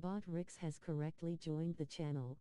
Bot Rix has correctly joined the channel.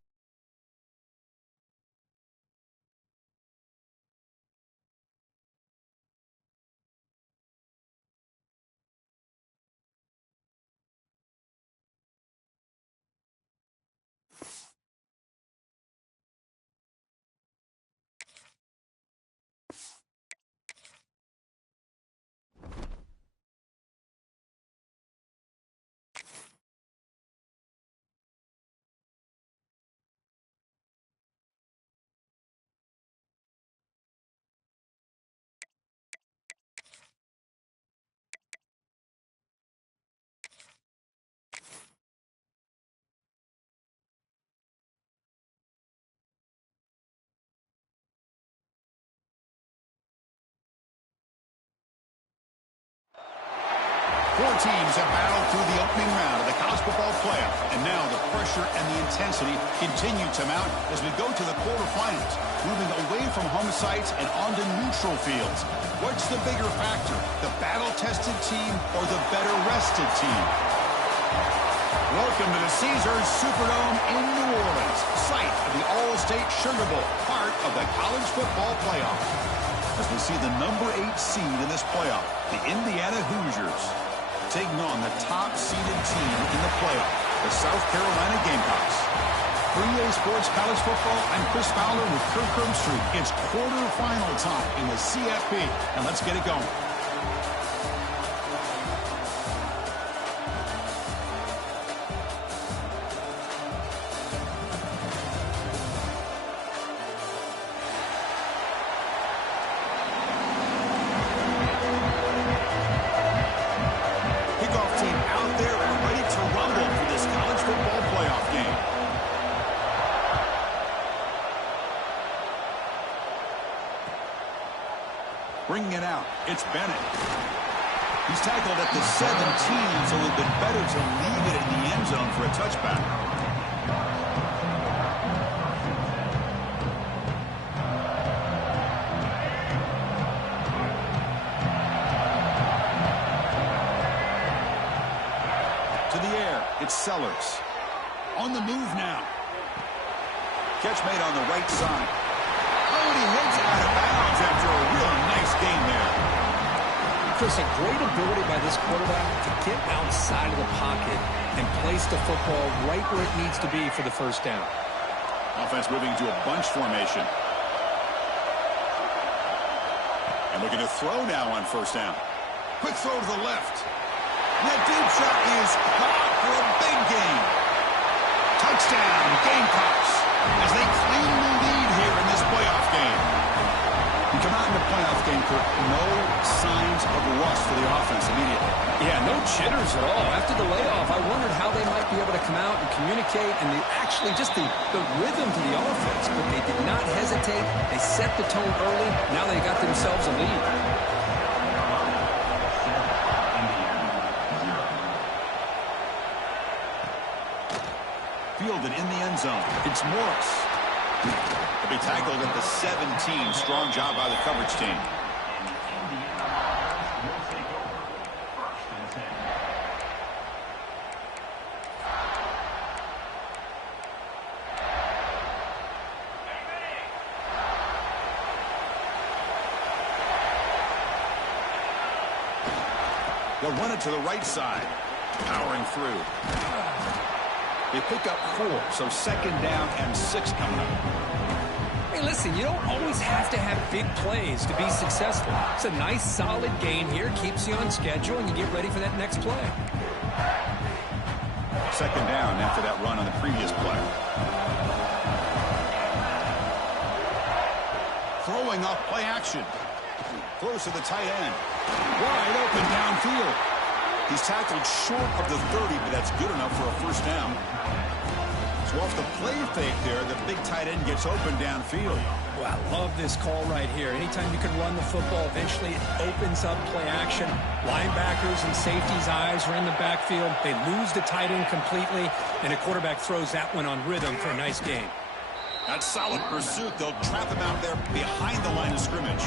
Four teams have battled through the opening round of the college football playoff, and now the pressure and the intensity continue to mount as we go to the quarterfinals, moving away from home sites and onto neutral fields. What's the bigger factor, the battle-tested team or the better-rested team? Welcome to the Caesars Superdome in New Orleans, site of the All-State Sugar Bowl, part of the college football playoff. As we see the number 8 seed in this playoff, the Indiana Hoosiers, taking on the top-seeded team in the playoff, the South Carolina Gamecocks. For EA Sports College Football, I'm Chris Fowler with Kirk Herbstreit. It's quarterfinal time in the CFP, and let's get it going. Bringing it out, it's Bennett. He's tackled at the 17, so it would have been better to leave it in the end zone for a touchback. To the air, it's Sellers. On the move now. Catch made on the right side. Oh, and he heads out of bounds after a real nice game there. Chris, a great ability by this quarterback to get outside of the pocket and place the football right where it needs to be for the first down. Offense moving to a bunch formation. And looking to throw now on first down. Quick throw to the left. And that deep shot is caught for a big gain. Touchdown, Gamecocks, as they claim the lead here in this playoff game. You come out in the playoff game, Kirk, no signs of rust for the offense immediately. Yeah, no jitters at all. After the layoff, I wondered how they might be able to come out and communicate and actually just the rhythm to the offense. But they did not hesitate. They set the tone early. Now they got themselves a lead. Fielded in the end zone. It's Morris. He'll be tackled at the 17. Strong job by the coverage team. They'll run it to the right side. Powering through. They pick up 4, so second down and 6 coming up. Hey, listen, you don't always have to have big plays to be successful. It's a nice, solid gain here. Keeps you on schedule, and you get ready for that next play. Second down after that run on the previous play. Throwing off play action. Throws to the tight end. Wide open downfield. He's tackled short of the 30, but that's good enough for a first down. So off the play fake there, the big tight end gets open downfield. Well, I love this call right here. Anytime you can run the football, eventually it opens up play action. Linebackers and safeties' eyes are in the backfield. They lose the tight end completely, and a quarterback throws that one on rhythm for a nice gain. That's solid pursuit. They'll trap him out there behind the line of scrimmage.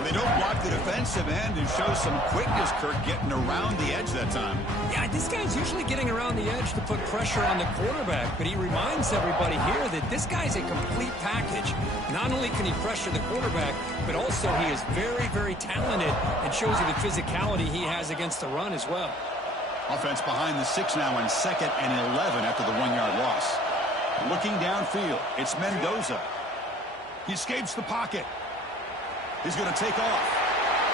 Well, they don't block the defensive end and show some quickness, Kirk, getting around the edge that time. Yeah, this guy's usually getting around the edge to put pressure on the quarterback, but he reminds everybody here that this guy's a complete package. Not only can he pressure the quarterback, but also he is very, very talented and shows you the physicality he has against the run as well. Offense behind the 6 now on 2nd and 11 after the 1-yard loss. Looking downfield, it's Mendoza. He escapes the pocket. He's going to take off.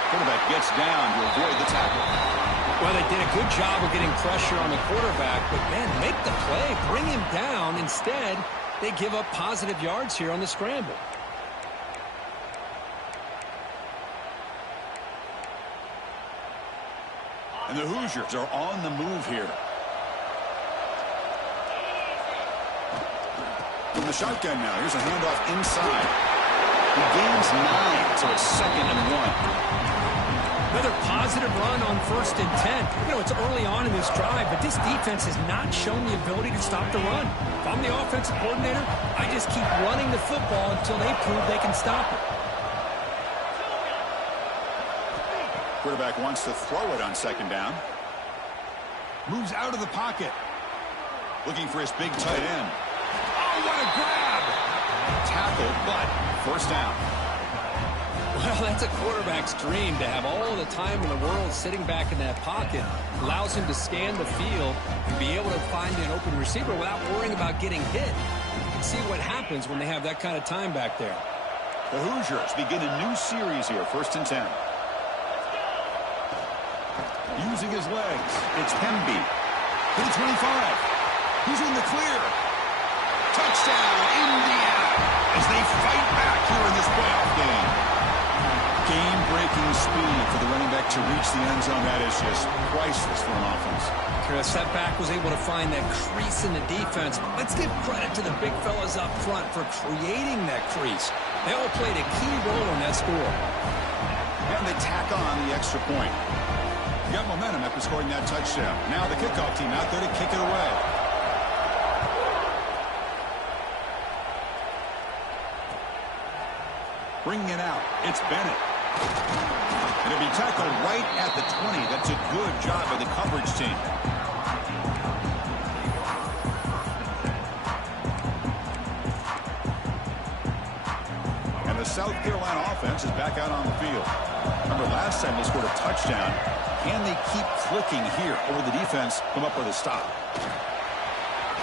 Quarterback gets down to avoid the tackle. Well, they did a good job of getting pressure on the quarterback, but, man, make the play, bring him down. Instead, they give up positive yards here on the scramble. And the Hoosiers are on the move here. From the shotgun now, here's a handoff inside. He gains 9, so it's 2nd and 1. Another positive run on 1st and 10. You know, it's early on in this drive, but this defense has not shown the ability to stop the run. If I'm the offensive coordinator, I just keep running the football until they prove they can stop it. Quarterback wants to throw it on 2nd down. Moves out of the pocket. Looking for his big tight end. Oh, what a grab! Tackle, but 1st down. Well, that's a quarterback's dream to have all the time in the world sitting back in that pocket. Allows him to scan the field and be able to find an open receiver without worrying about getting hit. You can see what happens when they have that kind of time back there. The Hoosiers begin a new series here, 1st and 10. Using his legs, it's Hemby to the 25. He's in the clear. Touchdown, Indiana, as they fight back here in this playoff game. Game-breaking speed for the running back to reach the end zone. That is just priceless for an offense. Setback was able to find that crease in the defense. Let's give credit to the big fellas up front for creating that crease. They all played a key role in that score. And they tack on the extra point. Got momentum after scoring that touchdown. Now the kickoff team out there to kick it away. Bringing it out, it's Bennett. And it'll be tackled right at the 20. That's a good job by the coverage team. And the South Carolina offense is back out on the field. Remember, last time they scored a touchdown. Can they keep clicking here, or will the defense come up with a stop?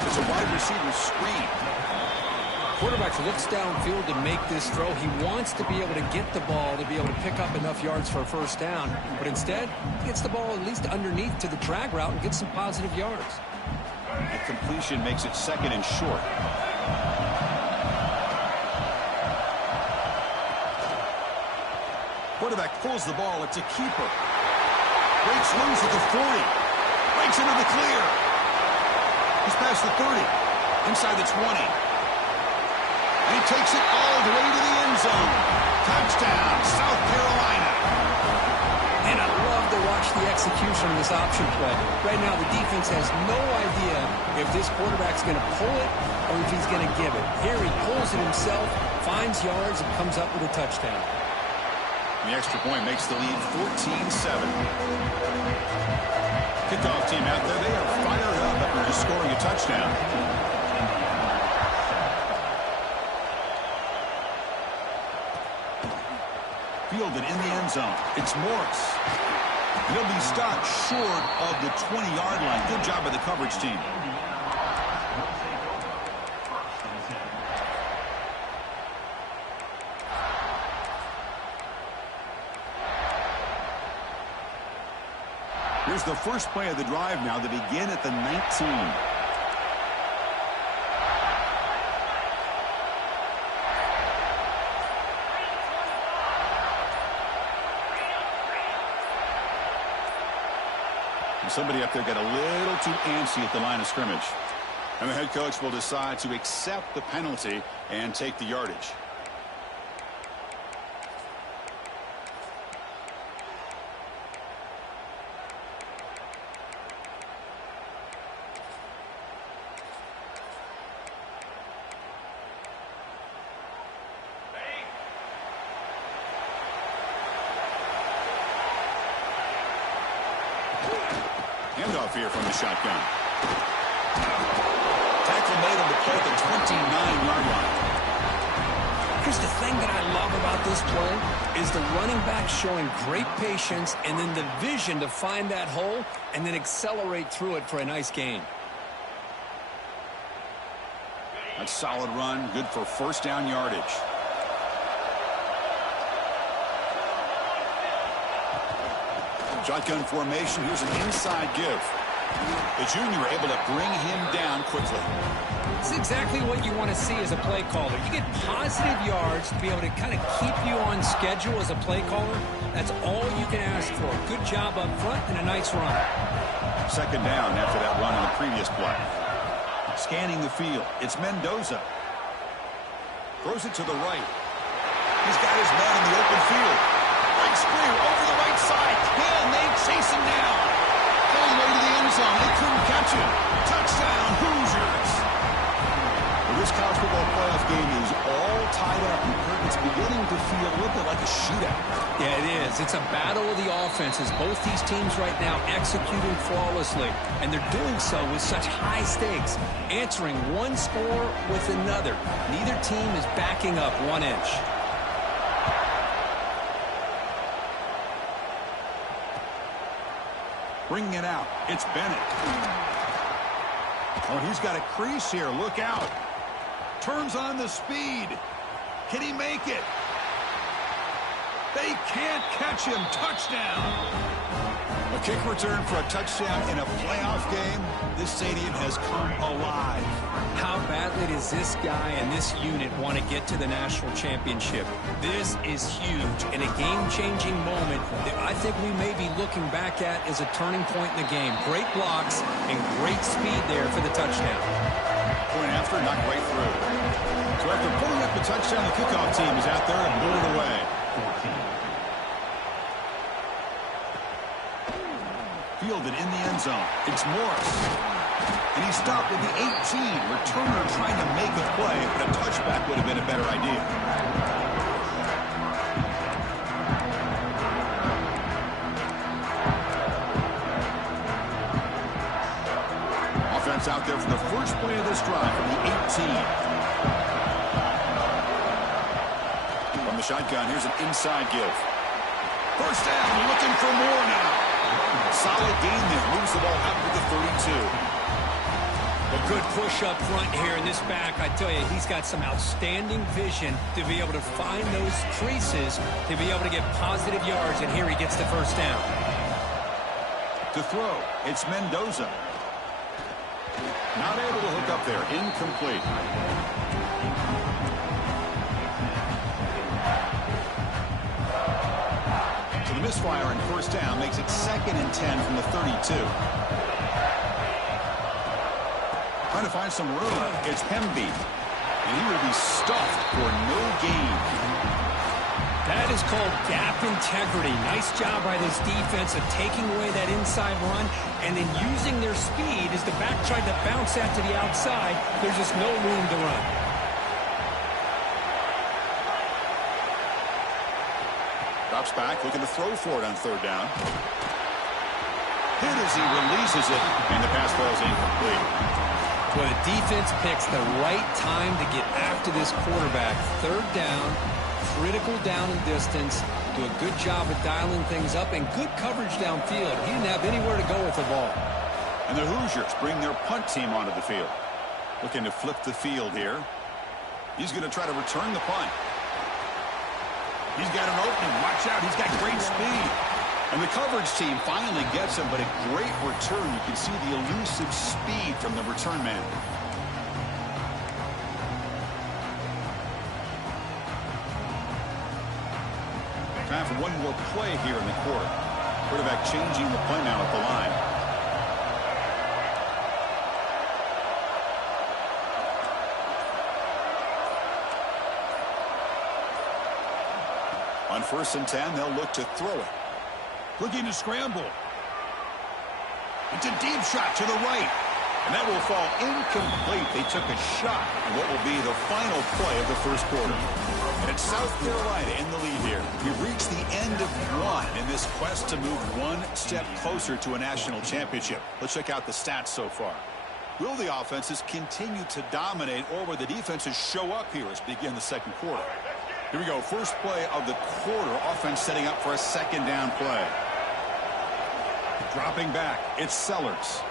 It's a wide receiver screen. Quarterback looks downfield to make this throw. He wants to be able to get the ball to be able to pick up enough yards for a 1st down. But instead, he gets the ball at least underneath to the drag route and gets some positive yards. And completion makes it 2nd and short. Quarterback pulls the ball. It's a keeper. Breaks loose at the 40. Breaks into the clear. He's past the 30. Inside the 20. And he takes it all the way to the end zone. Touchdown, South Carolina. And I love to watch the execution of this option play. Right now, the defense has no idea if this quarterback's going to pull it or if he's going to give it. Here he pulls it himself, finds yards, and comes up with a touchdown. The extra point makes the lead 14-7. Kickoff team out there, they are fired up after just scoring a touchdown. Fielded in the end zone. It's Morris. And he'll be stopped short of the 20-yard line. Good job by the coverage team. Here's the first play of the drive now to begin at the 19. Somebody up there got a little too antsy at the line of scrimmage. And the head coach will decide to accept the penalty and take the yardage. Handoff here from the shotgun. Tackle made him to play at the 29-yard line. Here's the thing that I love about this play is the running back showing great patience and then the vision to find that hole and then accelerate through it for a nice gain. A solid run, good for first down yardage. Shotgun formation, here's an inside give. The junior able to bring him down quickly. It's exactly what you want to see as a play caller. You get positive yards to be able to kind of keep you on schedule as a play caller. That's all you can ask for. Good job up front and a nice run. Second down after that run on the previous play. Scanning the field, it's Mendoza. Throws it to the right. He's got his man in the open field. Breaks free over the right side. Can they chase him down? All the way to the end zone. They couldn't catch him. Touchdown, Hoosiers. Well, this college football playoff game is all tied up. It's beginning to feel a little bit like a shootout. Yeah, it is. It's a battle of the offenses. Both these teams right now executing flawlessly, and they're doing so with such high stakes, answering one score with another. Neither team is backing up 1 inch. Bringing it out. It's Bennett. Oh, he's got a crease here. Look out. Turns on the speed. Can he make it? They can't catch him. Touchdown. A kick return for a touchdown in a playoff game. This stadium has come alive. How badly does this guy and this unit want to get to the national championship? This is huge and a game-changing moment that I think we may be looking back at as a turning point in the game. Great blocks and great speed there for the touchdown. Point after, knocked right through. So after pulling up the touchdown, the kickoff team is out there and blew it away. Fielded in the end zone. It's Morris. And he stopped at the 18. Returner trying to make a play, but a touchback would have been a better idea. Offense out there for the first play of this drive from the 18. From the shotgun, here's an inside give. First down, looking for more now. Solid gain there. Moves the ball out to the 32. A good push up front here in this back. I tell you, he's got some outstanding vision to be able to find those creases, to be able to get positive yards, and here he gets the first down. To throw, it's Mendoza. Not able to hook up there. Incomplete. So the misfire in first down makes it 2nd and 10 from the 32. Trying to find some room. It's Hemby. And he will be stuffed for no gain. That is called gap integrity. Nice job by this defense of taking away that inside run and then using their speed as the back tried to bounce that to the outside. There's just no room to run. Drops back, looking to throw for it on third down. Hit as he releases it, and the pass falls incomplete. Well, the defense picks the right time to get after this quarterback. Third down, critical down and distance. Do a good job of dialing things up and good coverage downfield. He didn't have anywhere to go with the ball. And the Hoosiers bring their punt team onto the field. Looking to flip the field here. He's going to try to return the punt. He's got an opening. Watch out. He's got great speed. And the coverage team finally gets him, but a great return. You can see the elusive speed from the return man. Time for one more play here in the quarter. Quarterback changing the play now at the line. On 1st and 10, they'll look to throw it. Looking to scramble. It's a deep shot to the right. And that will fall incomplete. They took a shot on what will be the final play of the first quarter. And it's South Carolina in the lead here. We've reached the end of one in this quest to move one step closer to a national championship. Let's check out the stats so far. Will the offenses continue to dominate, or will the defenses show up here as we begin the second quarter? Here we go. First play of the quarter. Offense setting up for a second down play. Dropping back. It's Sellers.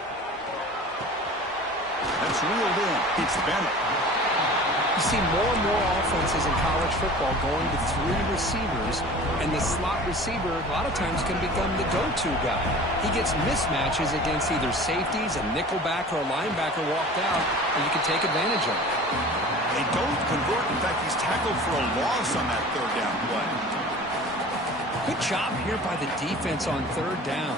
That's reeled in. It's Bennett. You see more and more offenses in college football going to 3 receivers, and the slot receiver a lot of times can become the go-to guy. He gets mismatches against either safeties, a nickelback, or a linebacker walked out, and you can take advantage of it. They don't convert. In fact, he's tackled for a loss on that third down play. Good job here by the defense on third down.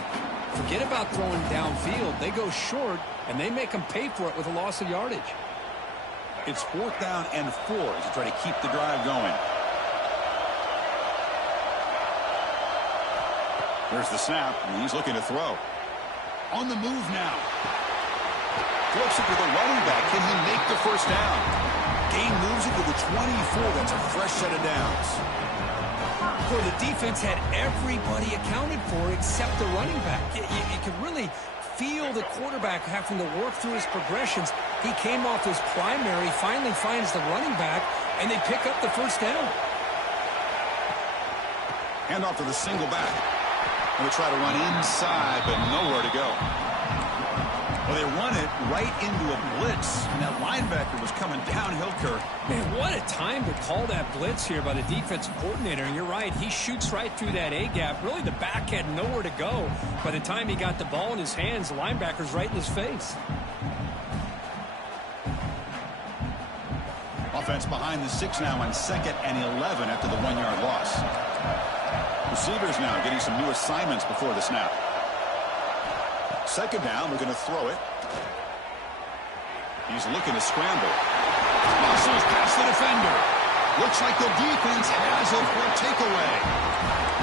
Forget about throwing downfield. They go short, and they make them pay for it with a loss of yardage. It's 4th down and 4 as you try to keep the drive going. There's the snap, and he's looking to throw. On the move now. Flips it to the running back. Can he make the first down? Gain moves it to the 24. That's a fresh set of downs. Boy, the defense had everybody accounted for except the running back. You could really feel the quarterback having to work through his progressions. He came off his primary, finally finds the running back, and they pick up the first down. Hand off to the single back. And they try to run inside, but nowhere to go. Well, they run it right into a blitz, and that linebacker was coming downhill, Kirk. Man, what a time to call that blitz here by the defensive coordinator. And you're right, he shoots right through that A-gap. Really, the back had nowhere to go. By the time he got the ball in his hands, the linebacker's right in his face. Offense behind the 6 now on 2nd and 11 after the 1-yard loss. Receivers now getting some new assignments before the snap. 2nd down, we're going to throw it. He's looking to scramble. Muscles past the defender. Looks like the defense has it for a takeaway.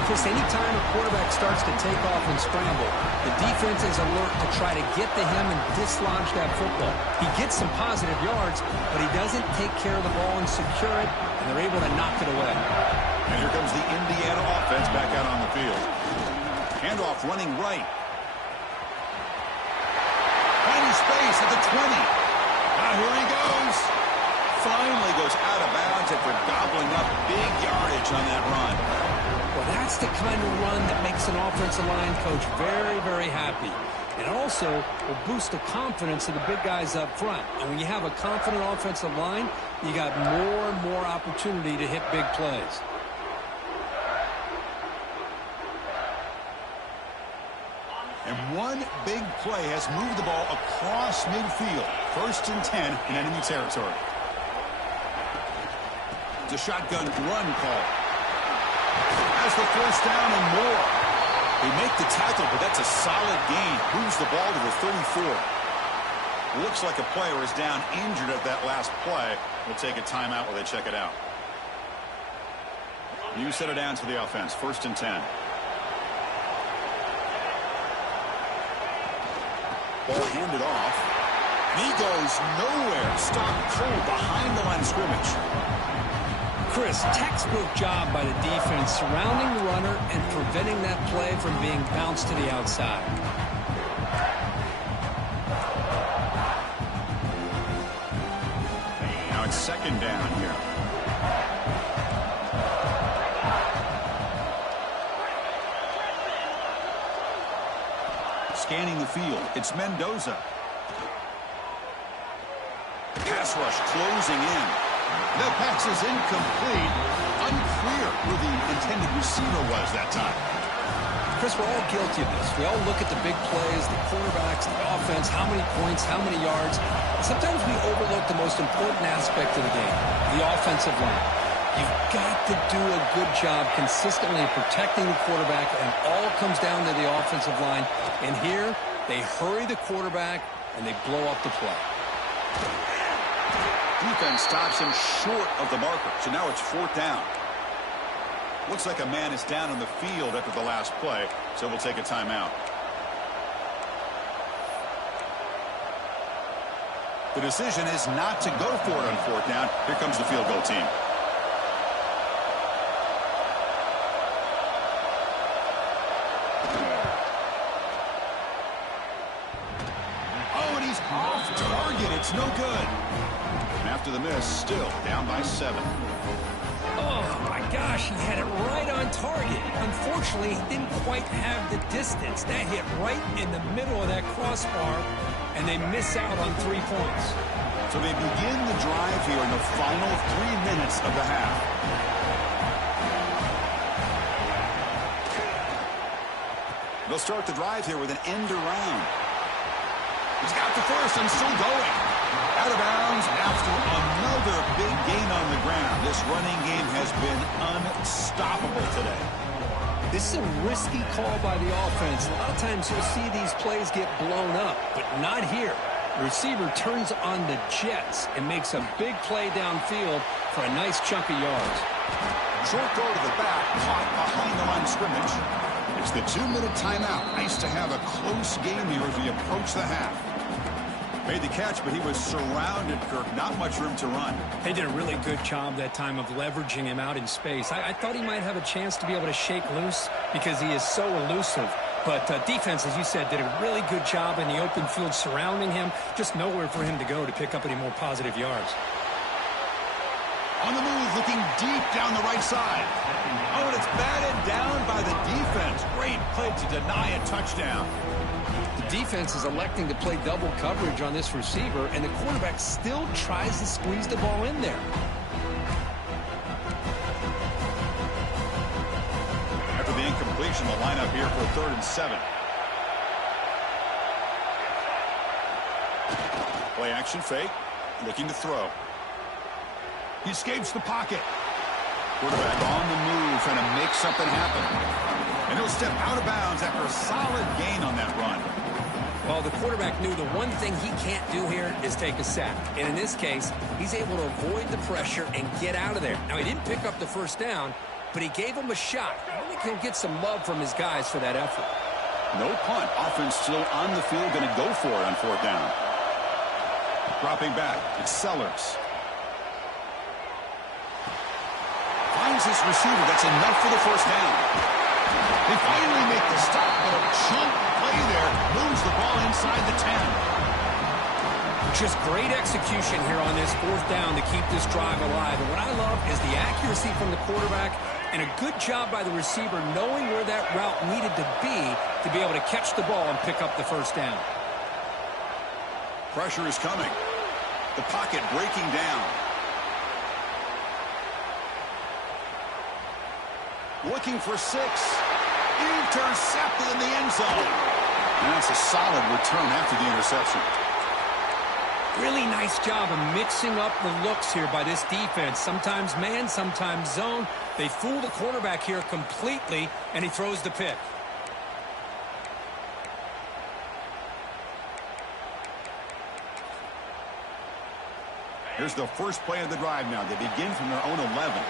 Chris, anytime a quarterback starts to take off and scramble, the defense is alert to try to get to him and dislodge that football. He gets some positive yards, but he doesn't take care of the ball and secure it, and they're able to knock it away. And here comes the Indiana offense back out on the field. Handoff running right. Finding space at the 20. Now here he goes. Finally goes out of bounds after gobbling up big yardage on that run. Well, that's the kind of run that makes an offensive line coach very, very happy. It also will boost the confidence of the big guys up front. And when you have a confident offensive line, you got more and more opportunity to hit big plays. And one big play has moved the ball across midfield. 1st and 10 in enemy territory. It's a shotgun run call. Has the first down and more. They make the tackle, but that's a solid gain. Moves the ball to the 34. Looks like a player is down injured at that last play. We'll take a timeout while they check it out. You set it down to the offense. 1st and 10. Ball handed off. He goes nowhere. Stopped cold behind the line of scrimmage. Chris, textbook job by the defense surrounding the runner and preventing that play from being bounced to the outside. Now it's 2nd down here. Scanning the field, it's Mendoza. Pass rush closing in. That pass is incomplete. Unclear who the intended receiver was that time. Chris, we're all guilty of this. We all look at the big plays, the quarterbacks, the offense, how many points, how many yards. And sometimes we overlook the most important aspect of the game, the offensive line. You've got to do a good job consistently protecting the quarterback, and all comes down to the offensive line. And here, they hurry the quarterback, and they blow up the play. Defense stops him short of the marker, so now it's 4th down. Looks like a man is down on the field after the last play, so we'll take a timeout. The decision is not to go for it on 4th down. Here comes the field goal team. It's no good. And after the miss, still down by 7. Oh, my gosh, he had it right on target. Unfortunately, he didn't quite have the distance. That hit right in the middle of that crossbar, and they miss out on 3 points. So they begin the drive here in the final 3 minutes of the half. They'll start the drive here with an end around. He's got the first and still going. Out of bounds after another big gain on the ground. This running game has been unstoppable today. This is a risky call by the offense. A lot of times you'll see these plays get blown up, but not here. The receiver turns on the jets and makes a big play downfield for a nice chunk of yards. Short throw to the back, caught behind the line of scrimmage. It's the 2-minute timeout. Nice to have a close game here as we approach the half. Made the catch, but he was surrounded, Kirk. Not much room to run. They did a really good job that time of leveraging him out in space. I thought he might have a chance to be able to shake loose because he is so elusive. But defense, as you said, did a really good job in the open field surrounding him. Just nowhere for him to go to pick up any more positive yards. On the move, looking deep down the right side. Oh, and it's batted down by the defense. Great play to deny a touchdown. The defense is electing to play double coverage on this receiver, and the quarterback still tries to squeeze the ball in there. After the incompletion, the lineup here for 3rd and 7. Play action fake, looking to throw. He escapes the pocket. Quarterback on the move, trying to make something happen. And he'll step out of bounds after a solid gain on that run. Well, the quarterback knew the one thing he can't do here is take a sack. And in this case, he's able to avoid the pressure and get out of there. Now, he didn't pick up the first down, but he gave him a shot. I think he'll get some love from his guys for that effort. No punt. Offense still on the field, going to go for it on 4th down. Dropping back, it's Sellers. Finds his receiver. That's enough for the first down. They finally make the stop, but a chunk play there moves the ball inside the 10. Just great execution here on this 4th down to keep this drive alive. And what I love is the accuracy from the quarterback and a good job by the receiver knowing where that route needed to be able to catch the ball and pick up the first down. Pressure is coming. The pocket breaking down. Looking for 6. Intercepted in the end zone. And that's a solid return after the interception. Really nice job of mixing up the looks here by this defense. Sometimes man, sometimes zone. They fool the quarterback here completely, and he throws the pick. Here's the first play of the drive now. They begin from their own 11.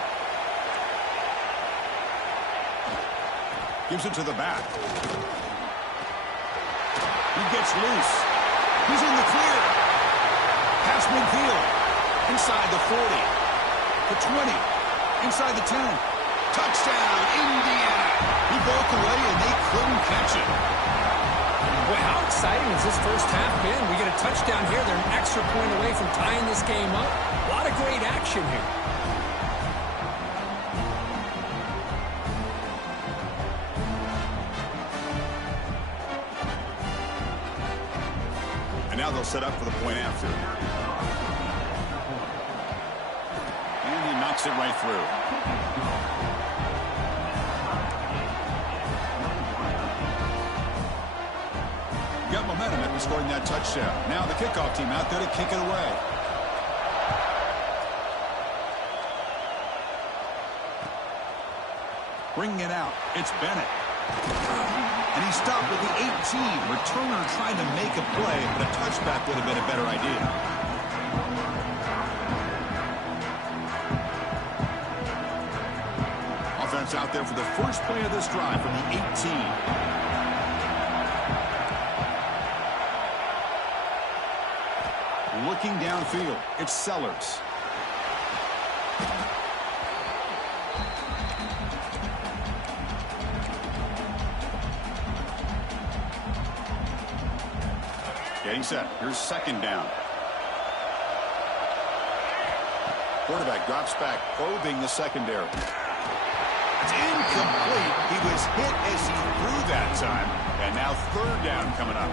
Gives it to the back. He gets loose. He's in the clear. Pass midfield. Inside the 40. The 20. Inside the 10. Touchdown, Indiana. He broke away and they couldn't catch it. Boy, how exciting has this first half been? We get a touchdown here. They're an extra point away from tying this game up. A lot of great action here. And now they'll set up for the point after. And he knocks it right through. Got momentum after scoring that touchdown. Now the kickoff team out there to kick it away. Bringing it out, it's Bennett. And he stopped at the 18. Returner trying to make a play, but a touchback would have been a better idea. Offense out there for the first play of this drive from the 18. Looking downfield, it's Sellers. Getting set. Here's second down. Quarterback drops back, probing the secondary. It's incomplete. He was hit as he threw that time. And now third down coming up.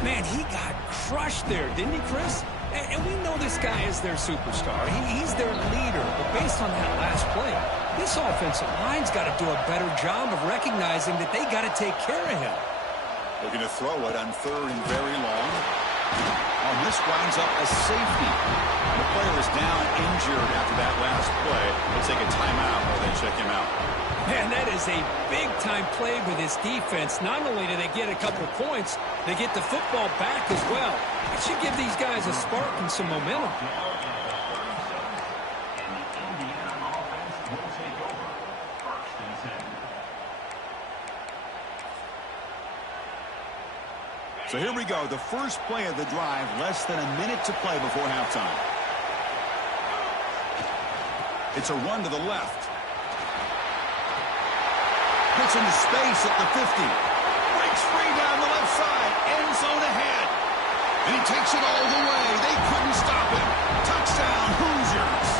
Man, he got crushed there, didn't he, Chris? And we know this guy is their superstar. He's their leader. But based on that last play, this offensive line's got to do a better job of recognizing that they got to take care of him. Looking to throw it on third and very long. Oh, this winds up a safety. The player is down injured after that last play. They'll take a timeout while they check him out. Man, that is a big-time play with this defense. Not only do they get a couple points, they get the football back as well. It should give these guys a spark and some momentum. So here we go, the first play of the drive, less than a minute to play before halftime. It's a run to the left. Gets into space at the 50. Breaks free down the left side. End zone ahead. And he takes it all the way. They couldn't stop him. Touchdown, Hoosiers.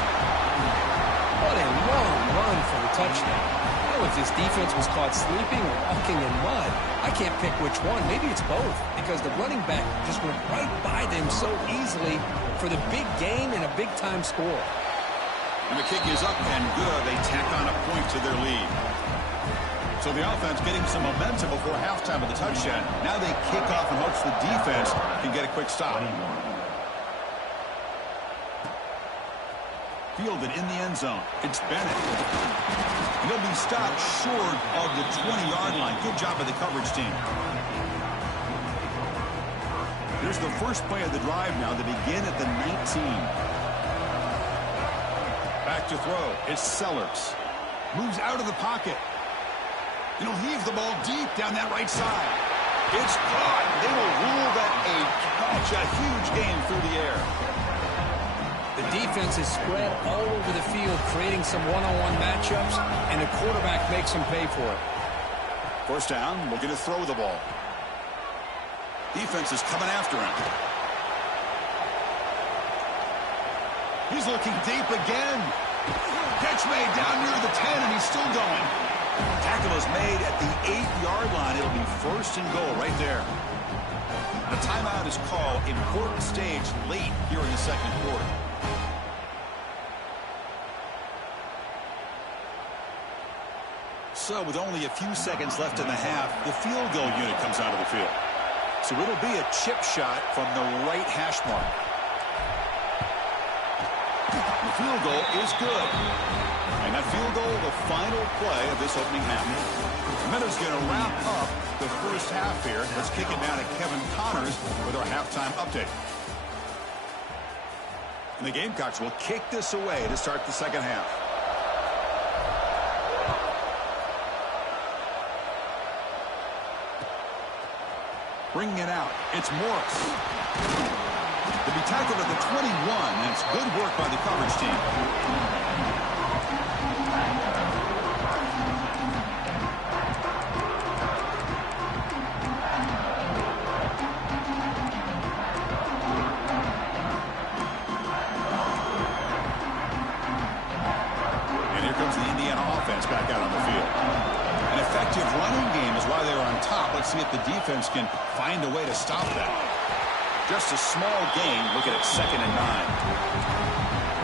What a long run for the touchdown. I don't know if this defense was caught sleeping or walking in mud. I can't pick which one. Maybe it's both, because the running back just went right by them so easily for the big gain and a big-time score. And the kick is up and good. They tack on a point to their lead. So the offense getting some momentum before halftime of the touchdown. Now they kick off and hopes the defense can get a quick stop. Fielded in the end zone. It's Bennett. And he'll be stopped short of the 20-yard line. Good job by the coverage team. Here's the first play of the drive now. They begin at the 19. Back to throw. It's Sellers. Moves out of the pocket. He'll heave the ball deep down that right side. It's caught. They will rule that a catch. A huge gain through the air. The defense is spread all over the field, creating some one-on-one matchups, and the quarterback makes them pay for it. First down, looking to throw the ball. Defense is coming after him. He's looking deep again. Catch made down near the 10, and he's still going. Tackle is made at the 8-yard line. It'll be first and goal right there. A timeout is called. Important stage late here in the second quarter. So with only a few seconds left in the half, the field goal unit comes out of the field. So it'll be a chip shot from the right hash mark. The field goal is good. And that field goal, the final play of this opening half. Minutes going to wrap up the first half here. Let's kick it down to Kevin Connors with our halftime update. And the Gamecocks will kick this away to start the second half. Bringing it out, it's Morris. To be tackled at the 21, and it's good work by the coverage team. And here comes the Indiana offense back out on the field. An effective running game is why they're on top. Let's see if the defense can find a way to stop that. Just a small gain. Look at it, 2nd and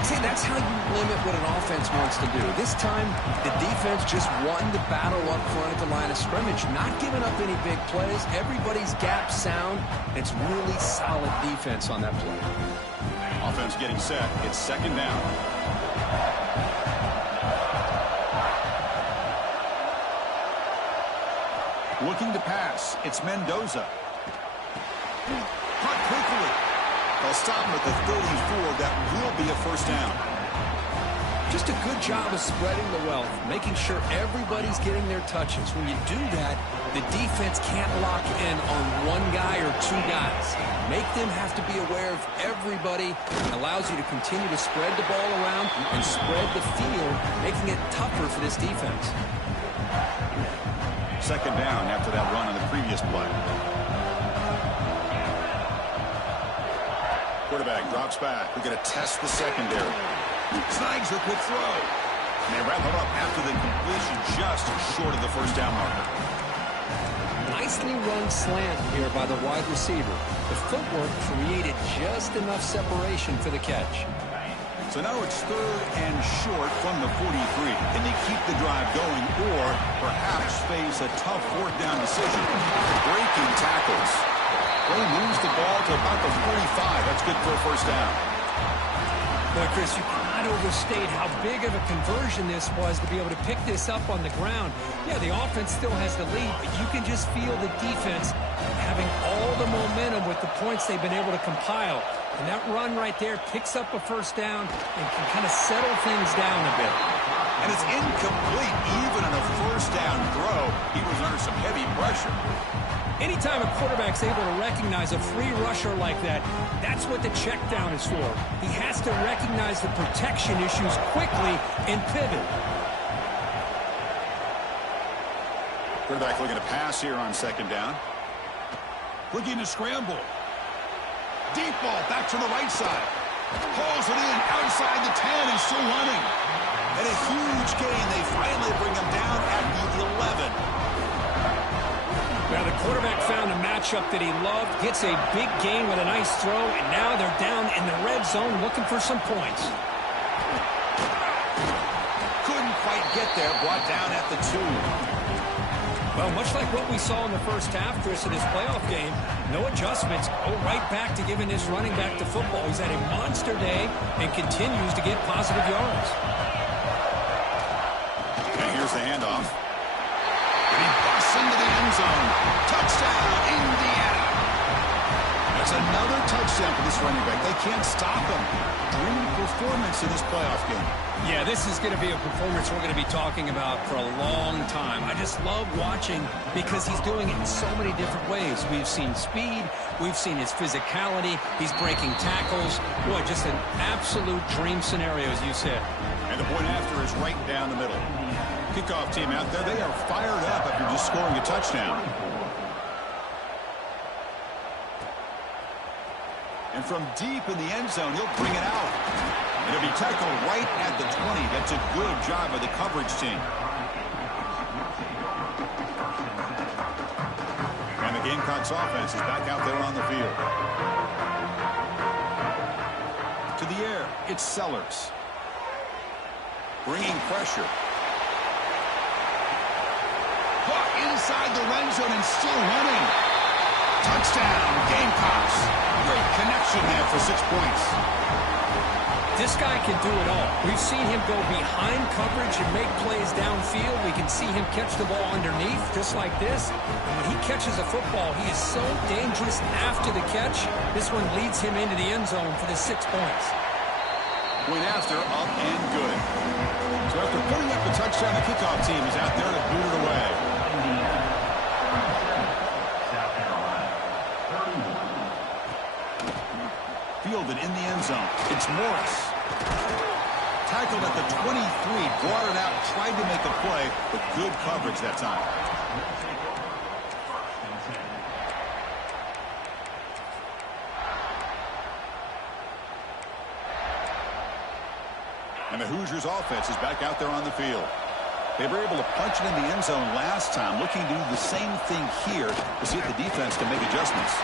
9. See, that's how you limit what an offense wants to do. This time, the defense just won the battle up front at the line of scrimmage, not giving up any big plays. Everybody's gap sound. It's really solid defense on that play. Offense getting set. It's 2nd down. Looking to pass. It's Mendoza. Caught quickly. They'll stop him at the 34. That will be a first down. Just a good job of spreading the wealth, making sure everybody's getting their touches. When you do that, the defense can't lock in on one guy or two guys. Make them have to be aware of everybody. It allows you to continue to spread the ball around and spread the field, making it tougher for this defense. 2nd down after that run on the previous play. Quarterback drops back. We're going to test the secondary. Snags the quick throw. And they wrap it up after the completion just short of the first down marker. Nicely run slant here by the wide receiver. The footwork created just enough separation for the catch. So now it's 3rd and short from the 43. Can they keep the drive going or perhaps face a tough 4th down decision? Breaking tackles. Well, he moves the ball to about the 45. That's good for a first down. Boy, Chris, you cannot overstate how big of a conversion this was to be able to pick this up on the ground. Yeah, the offense still has the lead, but you can just feel the defense having all the momentum with the points they've been able to compile. And that run right there picks up a first down and can kind of settle things down a bit. And it's incomplete even on a first down throw. He was under some heavy pressure. Anytime a quarterback's able to recognize a free rusher like that, that's what the check down is for. He has to recognize the protection issues quickly and pivot. Quarterback looking to pass here on 2nd down. Looking to scramble. Deep ball back to the right side. Pulls it in outside the 10 and still running. And a huge gain. They finally bring him down at the 11. Now the quarterback found a matchup that he loved, gets a big gain with a nice throw, and now they're down in the red zone looking for some points. Couldn't quite get there, brought down at the 2. Well, much like what we saw in the first half, Chris, in this playoff game, no adjustments, go right back to giving this running back to football. He's had a monster day and continues to get positive yards. And here's the handoff. And he busts into the end zone. Touchdown, Indiana. That's another touchdown for this running back. They can't stop him. Dream performance in this playoff game. Yeah, this is going to be a performance we're going to be talking about for a long time. I just love watching because he's doing it in so many different ways. We've seen speed. We've seen his physicality. He's breaking tackles. Boy, just an absolute dream scenario, as you said. And the point after is right down the middle. Kickoff team out there, they are fired up after just scoring a touchdown. And from deep in the end zone, he'll bring it out. It'll be tackled right at the 20. That's a good job by the coverage team. And the Gamecocks offense is back out there on the field. To the air, it's Sellers. Bringing pressure. Hook inside the red zone and still running. Touchdown, Gamecocks. Great connection there for 6 points. This guy can do it all. We've seen him go behind coverage and make plays downfield. We can see him catch the ball underneath, just like this. And when he catches a football, he is so dangerous after the catch. This one leads him into the end zone for the 6 points. Point after, up and good. So after putting up the touchdown, the kickoff team is out there to boot it away. Fielded in the end zone. It's Morris. Tackled at the 23, brought it out, tried to make a play, but good coverage that time. And the Hoosiers offense is back out there on the field. They were able to punch it in the end zone last time, looking to do the same thing here to see if the defense can make adjustments.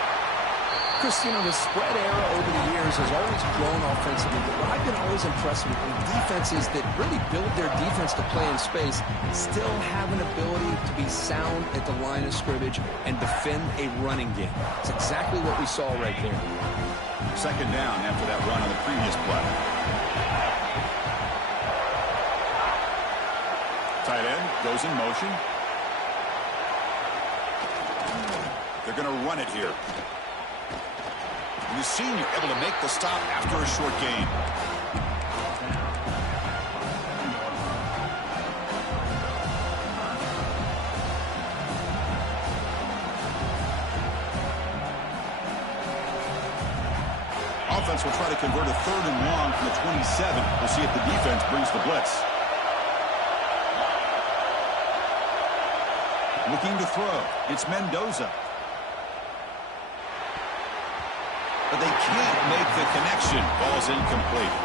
Chris, you know, the spread era over the years has always grown offensively, but what I've been always impressed with defenses that really build their defense to play in space still have an ability to be sound at the line of scrimmage and defend a running game. It's exactly what we saw right there. 2nd down after that run on the previous play. Tight end goes in motion. They're going to run it here. And the senior able to make the stop after a short gain. Offense will try to convert a 3rd and long from the 27. We'll see if the defense brings the blitz. Looking to throw. It's Mendoza. But they can't make the connection. Ball's incomplete.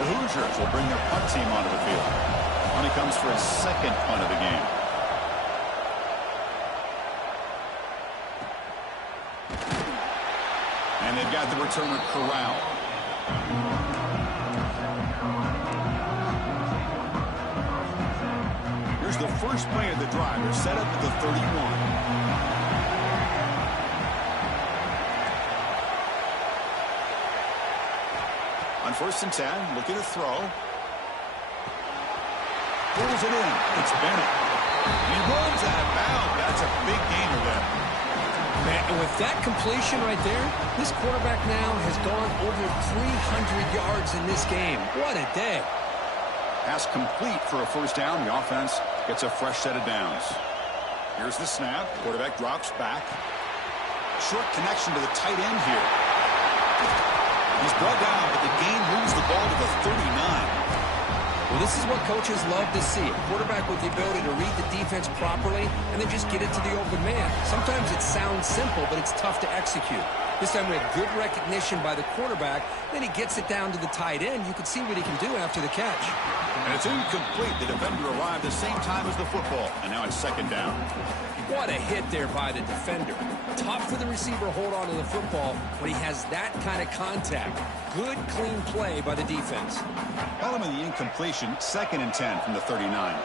The Hoosiers will bring their punt team onto the field. And he comes for his second punt of the game. And they've got the returner corralled. Here's the first play of the drive. They're set up at the 31. On 1st and 10, looking to throw. Pulls it in. It's Bennett. He runs out of bounds. That's a big gainer there. Man, and with that completion right there, this quarterback now has gone over 300 yards in this game. What a day. Pass complete for a first down. The offense gets a fresh set of downs. Here's the snap. Quarterback drops back. Short connection to the tight end here. He's brought down, but the gain moves the ball to the 39. Well, this is what coaches love to see. A quarterback with the ability to read the defense properly and then just get it to the open man. Sometimes it sounds simple, but it's tough to execute. This time we have good recognition by the quarterback. Then he gets it down to the tight end. You can see what he can do after the catch. And it's incomplete. The defender arrived the same time as the football. And now it's second down. What a hit there by the defender. Tough for the receiver to hold on to the football when he has that kind of contact. Good, clean play by the defense. Element of the incompletion, 2nd and 10 from the 39.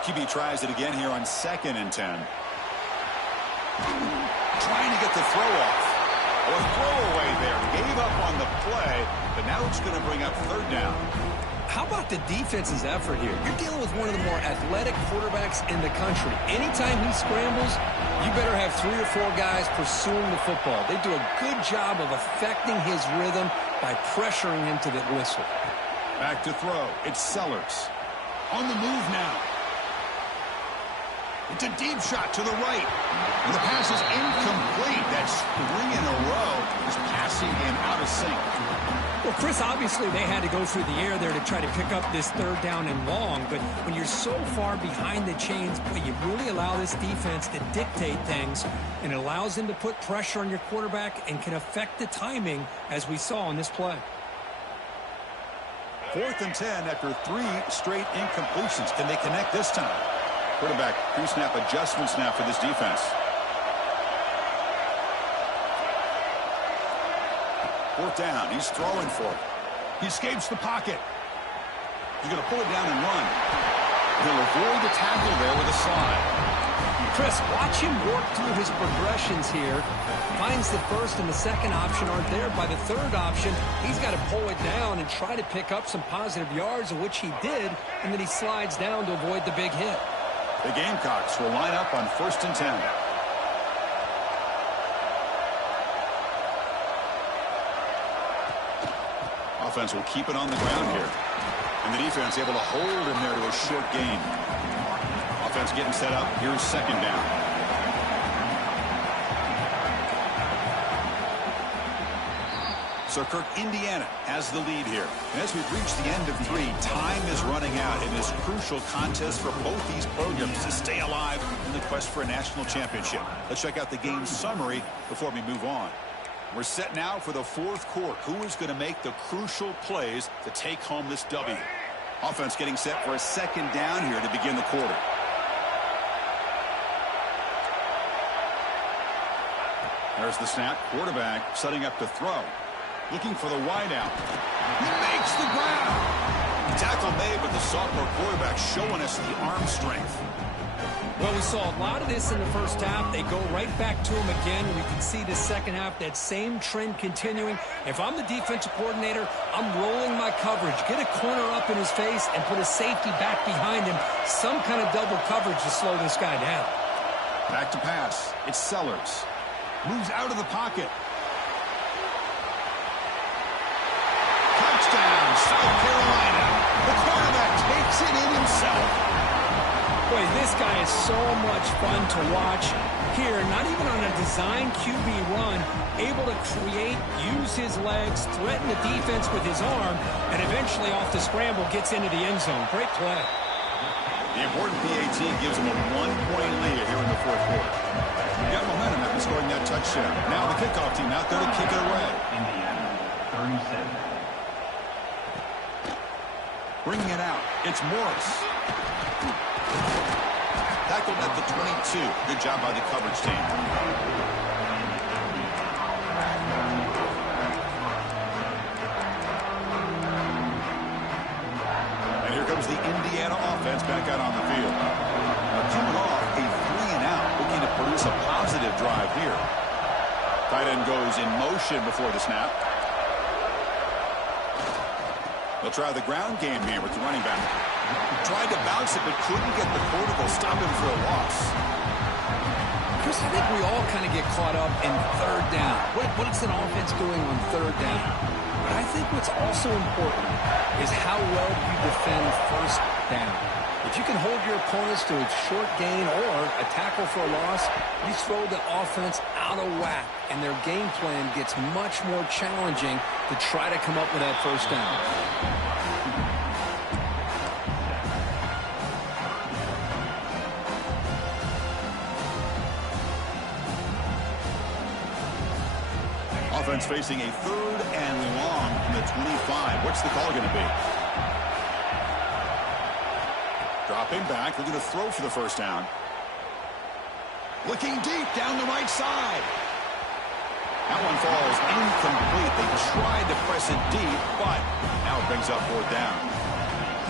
QB tries it again here on 2nd and 10. Trying to get the throw off. A throwaway there. Gave up on the play, but now it's going to bring up 3rd down. How about the defense's effort here? You're dealing with one of the more athletic quarterbacks in the country. Anytime he scrambles, you better have 3 or 4 guys pursuing the football. They do a good job of affecting his rhythm by pressuring him to the whistle. Back to throw. It's Sellers. On the move now. It's a deep shot to the right. And the pass is incomplete. That's 3 in a row. His passing game out of sync. Well, Chris, obviously they had to go through the air there to try to pick up this 3rd down and long, but when you're so far behind the chains, boy, you really allow this defense to dictate things, and it allows them to put pressure on your quarterback and can affect the timing, as we saw in this play. 4th and 10 after 3 straight incompletions. Can they connect this time? Quarterback pre-snap adjustments now for this defense. 4th down. He's throwing for it. He escapes the pocket. He's going to pull it down and run. He'll avoid the tackle there with a slide. Chris, watch him work through his progressions here. Finds the 1st and the 2nd option aren't there. By the 3rd option, he's got to pull it down and try to pick up some positive yards, which he did, and then he slides down to avoid the big hit. The Gamecocks will line up on 1st and 10. Offense will keep it on the ground here. And the defense able to hold him there to a short gain. Offense getting set up. Here's 2nd down. So Kirk, Indiana has the lead here. And as we've reached the end of 3, time is running out in this crucial contest for both these programs to stay alive in the quest for a national championship. Let's check out the game summary before we move on. We're set now for the 4th quarter. Who is going to make the crucial plays to take home this W? Offense getting set for a 2nd down here to begin the quarter. There's the snap. Quarterback setting up to throw. Looking for the wide out. He makes the grab. Tackle made, but the sophomore quarterback showing us the arm strength. Well, we saw a lot of this in the first half. They go right back to him again. We can see the second half, that same trend continuing. If I'm the defensive coordinator, I'm rolling my coverage. Get a corner up in his face and put a safety back behind him. Some kind of double coverage to slow this guy down. Back to pass. It's Sellers. Moves out of the pocket. Touchdown, South Carolina. The quarterback takes it in himself. Boy, this guy is so much fun to watch here. Not even on a design QB run, able to create, use his legs, threaten the defense with his arm, and eventually off the scramble gets into the end zone. Great play. The important PAT gives them a 1-point lead here in the fourth quarter. You got momentum after scoring that touchdown. Now the kickoff team out there to kick it away. Indiana, 37. Bringing it out. It's Morris. Tackled at the 22. Good job by the coverage team. And here comes the Indiana offense back out on the field. Now coming off a 3-and-out, looking to produce a positive drive here. Tight end goes in motion before the snap. They'll try the ground game here with the running back. Tried to bounce it, but couldn't get the quarterback. Stop him for a loss. Chris, I think we all kind of get caught up in third down. What is an offense doing on third down? But I think what's also important is how well you defend first down. If you can hold your opponents to a short gain or a tackle for a loss, you throw the offense out of whack, and their game plan gets much more challenging to try to come up with that first down. Offense facing a 3rd and long from the 25. What's the call going to be? Dropping back, looking to throw for the first down. Looking deep down the right side. That one falls incomplete. They tried to press it deep, but now it brings up 4th down.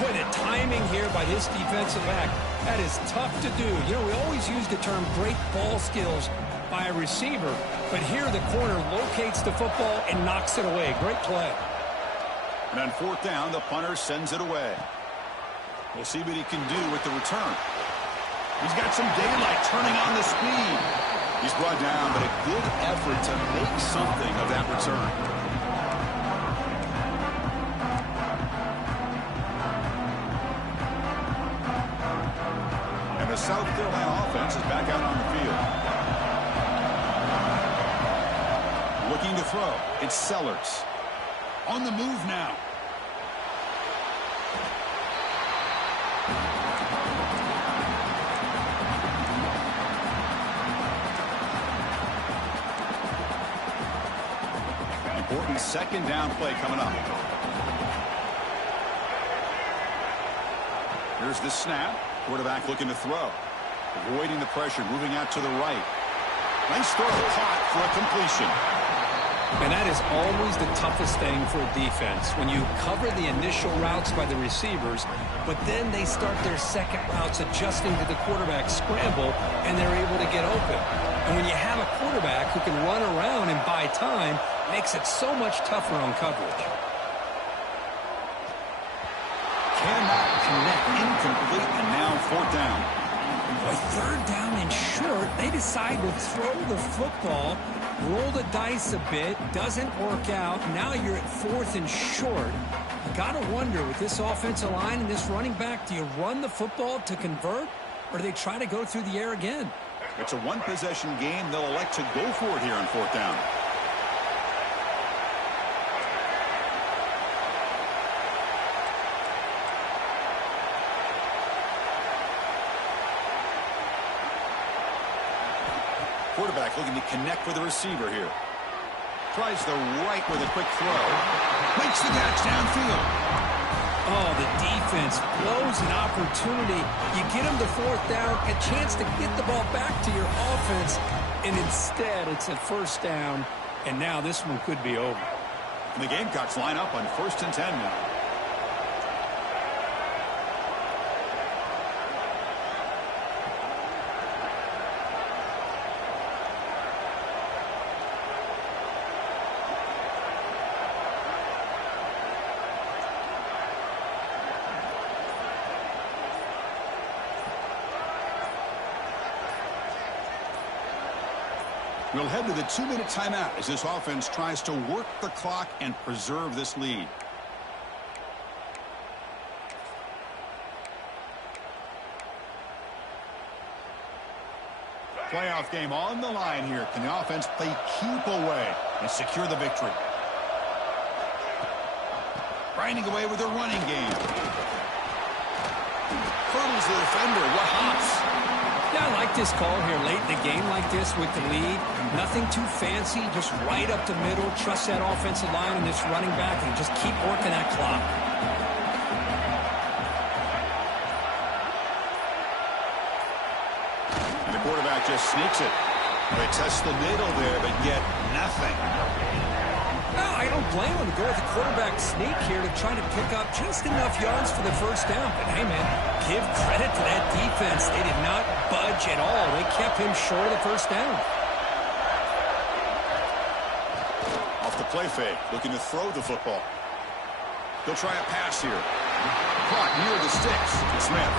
Boy, the timing here by this defensive back, that is tough to do. You know, we always use the term great ball skills by a receiver, but here the corner locates the football and knocks it away. Great play. And on 4th down, the punter sends it away. We'll see what he can do with the return. He's got some daylight, turning on the speed. He's brought down, but a good effort to make something of that return. And the South Carolina offense is back out on the field. Looking to throw. It's Sellers. On the move now. Important 2nd down play coming up. Here's the snap. Quarterback looking to throw. Avoiding the pressure, moving out to the right. Nice throw, caught for a completion. And that is always the toughest thing for a defense, when you cover the initial routes by the receivers, but then they start their second routes adjusting to the quarterback scramble, and they're able to get open. And when you have a quarterback who can run around and buy time, it makes it so much tougher on coverage. Cannot connect, incomplete, and now 4th down. With 3rd down and short, they decide to throw the football, roll the dice a bit, doesn't work out. Now you're at 4th and short. You got to wonder, with this offensive line and this running back, do you run the football to convert, or do they try to go through the air again? It's a 1-possession game. They'll elect to go for it here on 4th down. Quarterback looking to connect with the receiver here. Tries the right with a quick throw. Makes the catch downfield. Oh, the defense blows an opportunity. You get them to 4th down, a chance to get the ball back to your offense, and instead it's a 1st down, and now this one could be over. And the Gamecocks line up on 1st and 10 now. We'll head to the 2-minute timeout as this offense tries to work the clock and preserve this lead. Playoff game on the line here. Can the offense play keep away and secure the victory? Grinding away with their running game. Hurdles finds the defender. What hops? Yeah, I like this call here late in the game like this with the lead. Nothing too fancy, just right up the middle. Trust that offensive line and this running back and just keep working that clock. And the quarterback just sneaks it. They test the middle there, but yet nothing. No, I don't blame him to go with the quarterback sneak here to try to pick up just enough yards for the first down. But hey, man, give credit to that defense. They did not budge at all. They kept him short of the first down. Off the play fake, looking to throw the football. He'll try a pass here. Caught near the sticks. Smith.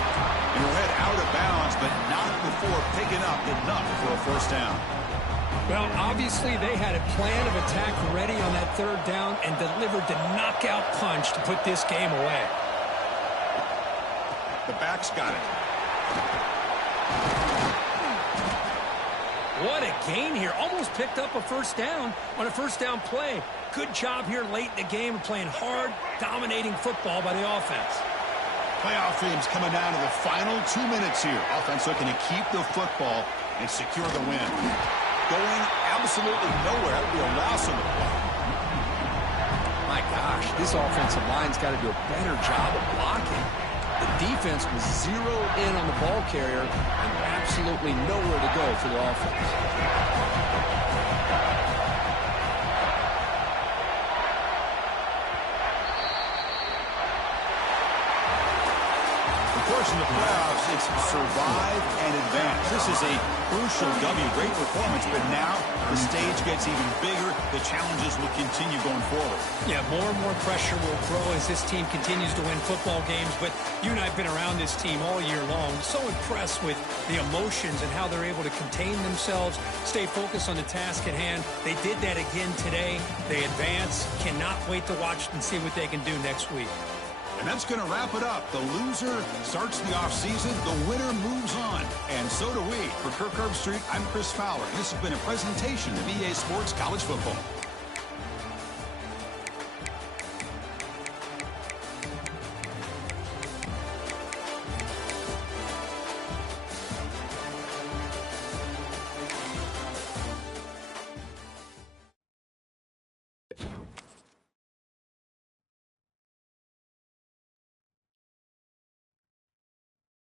And he'll head out of bounds, but not before picking up enough for a first down. Well, obviously they had a plan of attack ready on that third down and delivered the knockout punch to put this game away. The back's got it. What a gain here. Almost picked up a first down on a first down play. Good job here late in the game of playing hard, dominating football by the offense. Playoff games coming down to the final 2 minutes here. Offense looking to keep the football and secure the win. Going absolutely nowhere. That would be a loss on the play. My gosh, this offensive line's got to do a better job of blocking. The defense was zeroed in on the ball carrier and absolutely nowhere to go for the offense. Of course, in the playoffs, it's survive and advance. This is a crucial W. Great performance, but now the stage gets even bigger. The challenges will continue going forward. Yeah, more and more pressure will grow as this team continues to win football games. But you and I have been around this team all year long. So impressed with the emotions and how they're able to contain themselves, stay focused on the task at hand. They did that again today. They advance. Cannot wait to watch and see what they can do next week. And that's going to wrap it up. The loser starts the offseason. The winner moves on. And so do we. For Kirk Herbstreit, I'm Chris Fowler. And this has been a presentation of EA Sports College Football.